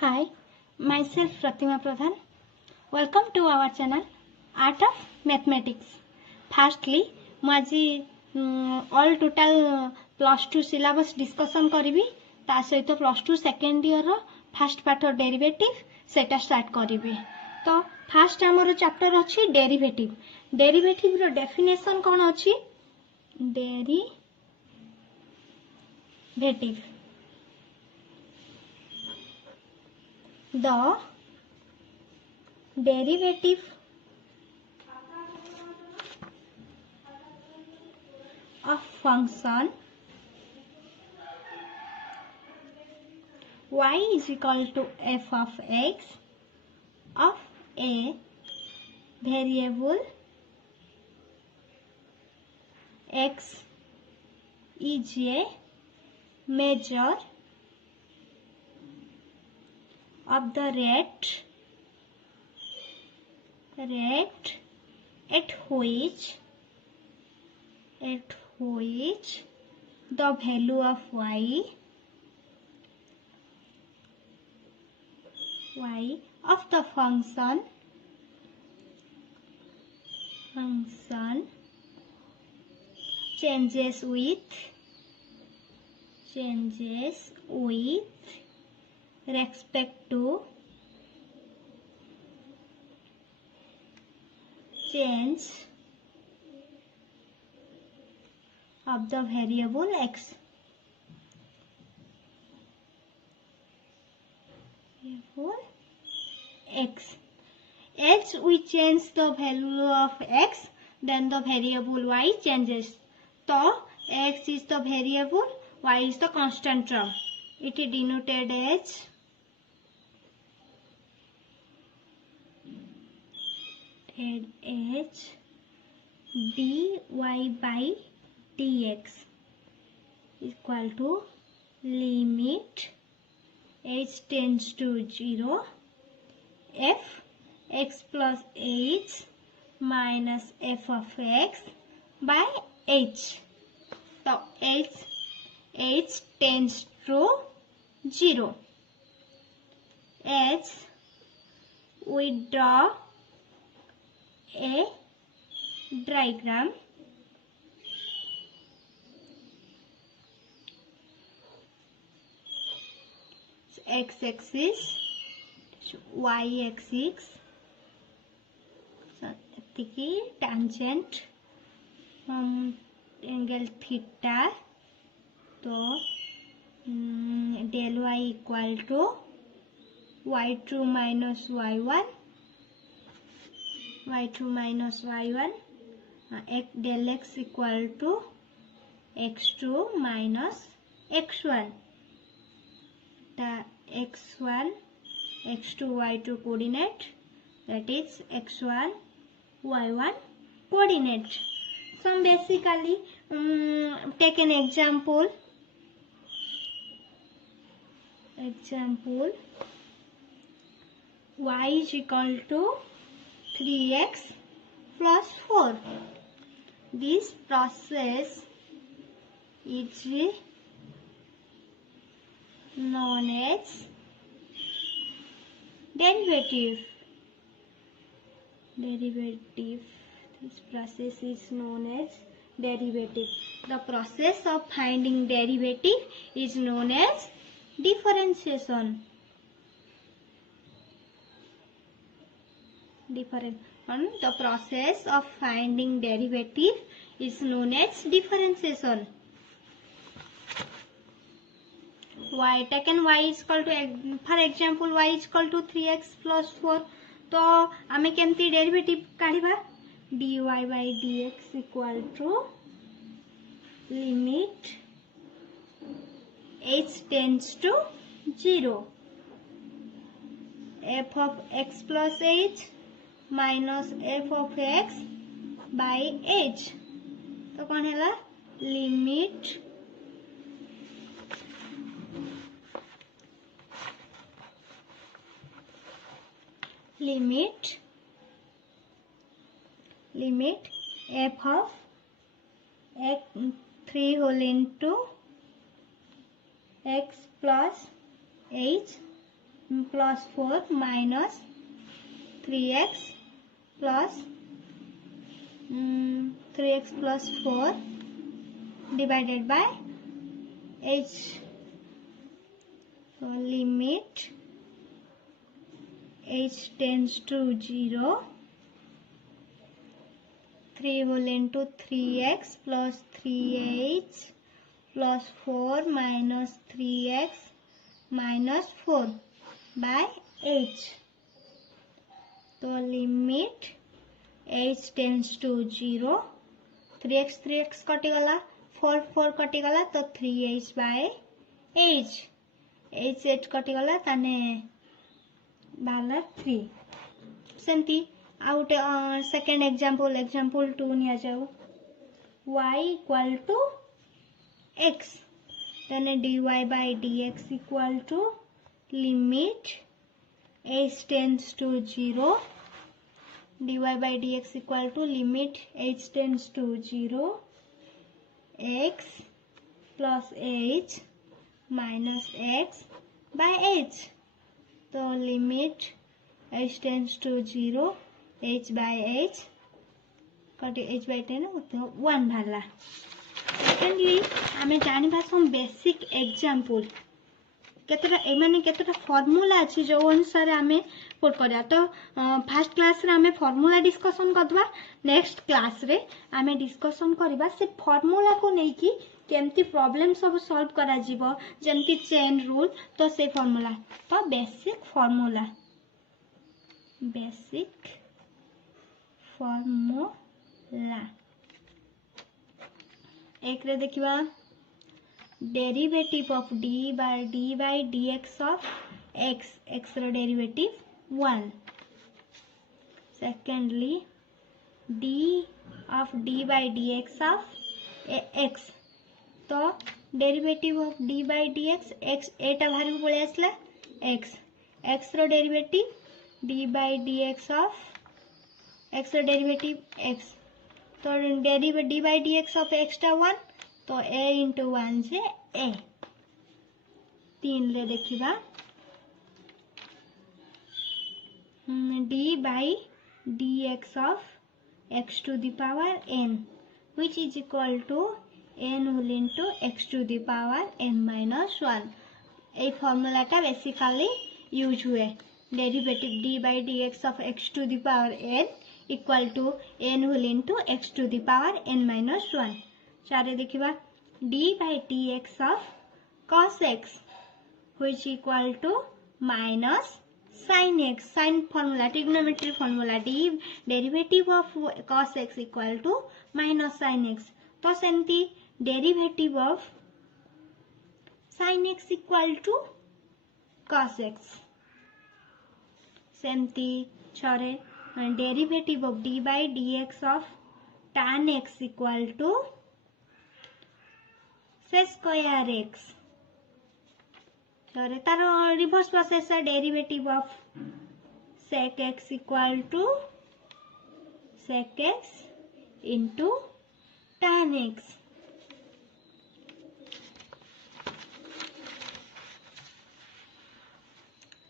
Hi, myself Pratima Pradhan. Welcome to our channel Art of Mathematics. Firstly, ମୁଁ ଆଜି all total +2 syllabus discussion କରିବି ତା ସହିତ +2 second year ର first part derivative सेटा start କରିବି। तो first हमर chapter अछि derivative। Derivative रो definition कोन अछि? Derivative the derivative of function y is equal to f of x of a variable x is a measure of the rate at which the value of y of the function changes with respect to change of the variable x. As we change the value of x, then the variable y changes. So x is the variable, y is the constant term. It is denoted as dy by dx equal to limit h tends to 0 f x plus h minus f of x by h. So h tends to 0 as we draw a diagram. X-axis, y-axis, tangent angle theta. तो del y equal to y2 minus y1, del x equal to x2 minus x1. The x1, x2, y2 coordinate, that is x1, y1 coordinate. So basically take an example. Y is equal to 3x plus 4. This process is known as derivative. This process is known as derivative. The process of finding derivative is known as differentiation. The process of finding derivative is known as differentiation. Y taken y is equal to, for example, y is equal to 3x plus 4. तो आमे केमती derivative काढिबा dy by dx equal to limit h tends to 0 f of x plus h minus f of x by h. तो कौन है limit f of x 3 whole into x plus h plus 4 minus 3x plus 3x plus 4 divided by h. So limit h tends to 0, 3 whole into 3x plus 3h plus 4 minus 3x minus 4 by h. तो limit h tends to 0, 3x कटिगला, 4 कटिगला तो 3h bye h, h कटिगला ताने बाला 3. सेमती out second example 2 निया जाऊ. y equal to x, ताने dy by dx equal to limit h tends to 0, dy by dx equal to limit h tends to 0, x plus h minus x by h. तो limit h tends to 0, h by h कटी h by 10 1 भाला. Secondly आमे जानिबा some basic example केतरा एमाने केतरा formula अछि जो अनुसार आमे put करिया. तो फर्स्ट क्लास रे आमे फार्मूला डिस्कशन करबा, नेक्स्ट क्लास रे आमे डिस्कशन करबा से फार्मूला को नै कि केमती प्रॉब्लम सब सॉल्व करा जीवो, जेमती चेन रूल. तो से फार्मूला तो बेसिक फार्मूला एक रे देखिबा derivative of d by dx of x रो derivative 1. Secondly d of d by dx of x, तो derivative of d by dx x एटा बाहर को पळे आसला x रो derivative d by dx of x रो डेरिवेटिव x. तो derivative d by dx of x टा 1, तो a into 1 से a. 3 ले देखिबा d by dx of x to the power n, which is equal to n whole into x to the power n minus 1. A formula टा basically use हुए. Derivative d by dx of x to the power n equal to n whole into x to the power n minus 1. चारे देखिबा d by dx of cos x, which equal to minus sin x. sin formula trigonometry formula d derivative of cos x equal to minus sin x. तो सेमती derivative of sin x equal to cos x. सेमती छरे derivative of d by dx of tan x equal to से square x. छरे तार reverse process derivative of sec x equal to sec x into tan x.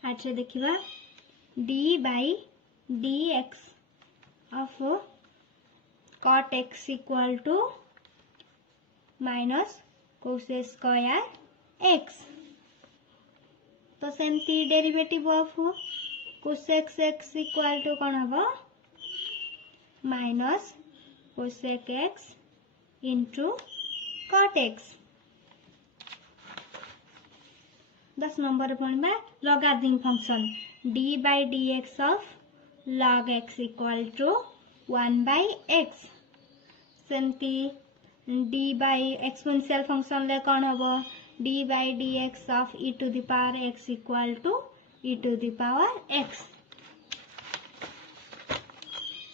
अच्छा देखिबा d by dx of cot x equal to minus cos square x. तो सेमती derivative of cosec x equal to कौन हम minus cosec x into cot x. 10 number पढ़ा logarithm function d by dx of log x equal to 1 by x. सेमती d by exponential function ले कौन हम d by dx of e to the power x equal to e to the power x.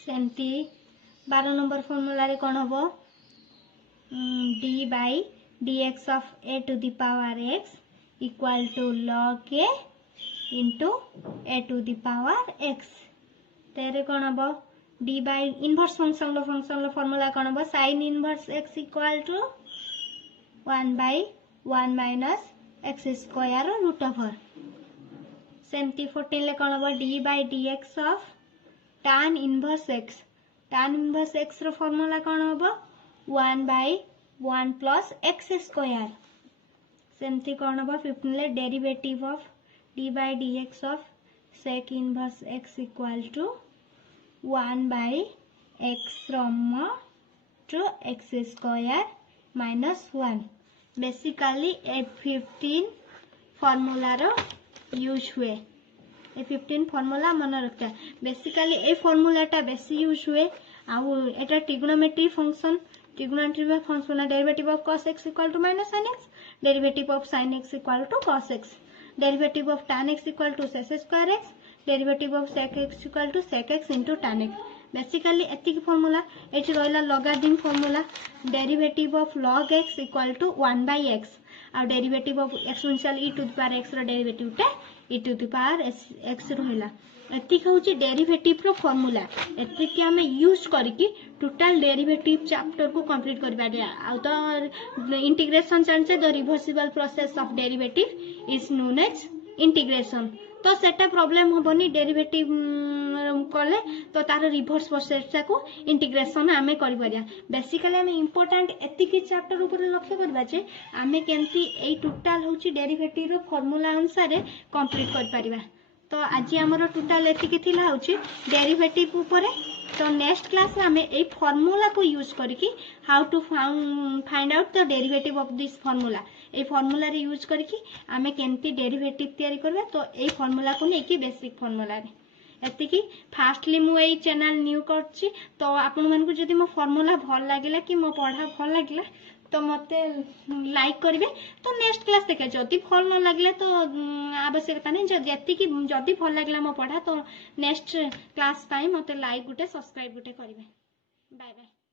सेमती 12 number formula रे कौन हम d by dx of a to the power x equal to log a into a to the power x. तेरे कौन हम d by inverse function low formula कौन हम sin inverse x equal to 1 by 1 minus x square root over. सेमती 14 ले कौन हम d by d x of tan inverse x tan inverse x रो फॉर्मूला कौन हम 1 बाय 1 प्लस एक्स स्क्वायर सेमती कौन हम 15 ले derivative of d by d x of sec inverse x equal to 1 by x from to x square minus 1 basically A15 formula रो use हुए A15 formula मन रखता बेसिकली ए फॉर्मूलाटा बेसी यूज हुए आउ एटा trigonometry function derivative of cos x equal to minus sin x derivative of sin x equal to cos x derivative of tan x equal to sec square x derivative of sec x equal to sec x into tan x basically एतिक formula एठी रहला logarithm formula derivative of log x equal to 1 by x आ derivative of exponential e to the power x रो derivative टा e to the power x रहला एतिक होची derivative रो formula एतिक हमें use करके टोटल डेरिवेटिव चैप्टर को कंप्लीट करबा दिया आ तो इंटीग्रेशन जानिछे the reversible process of derivative is known as integration तो सेटा प्रॉब्लम होबनी डेरिवेटिव कले तो तार रिवर्स प्रोसेस को इंटीग्रेशन आमे करि परिया बेसिकली आमे इंपोर्टेंट एतिकी चैप्टर ऊपर लक्ष्य करबा जे आमे केंती ए टोटल होची डेरिवेटिव रो फार्मूला अनुसार कंप्लीट कर परिबा तो आज हमर टोटल एतिकी थिला होची डेरिवेटिव ऊपर तो नेक्स्ट क्लास में आमे ए फार्मूला को यूज करके how to find out the derivative of this formula ए फार्मूला रे यूज करके आमे केंती डेरिवेटिव तैयारी करबा तो ए फार्मूला को नै कि बेसिक फार्मूला रे एतिकी फास्टली मु ए चैनल न्यू करछि तो आपन मन को जदी मो फार्मूला भल लागिला कि मो पढ़ा भल लागिला तो मते लाइक करिवे तो नेक्स्ट क्लास देखे जदी भल न लागले तो आवश्यकता नै जति जदी भल लागिला मो पढ़ा तो नेक्स्ट क्लास पाई मते लाइक गुटे सब्सक्राइब गुटे करिवे बाय बाय।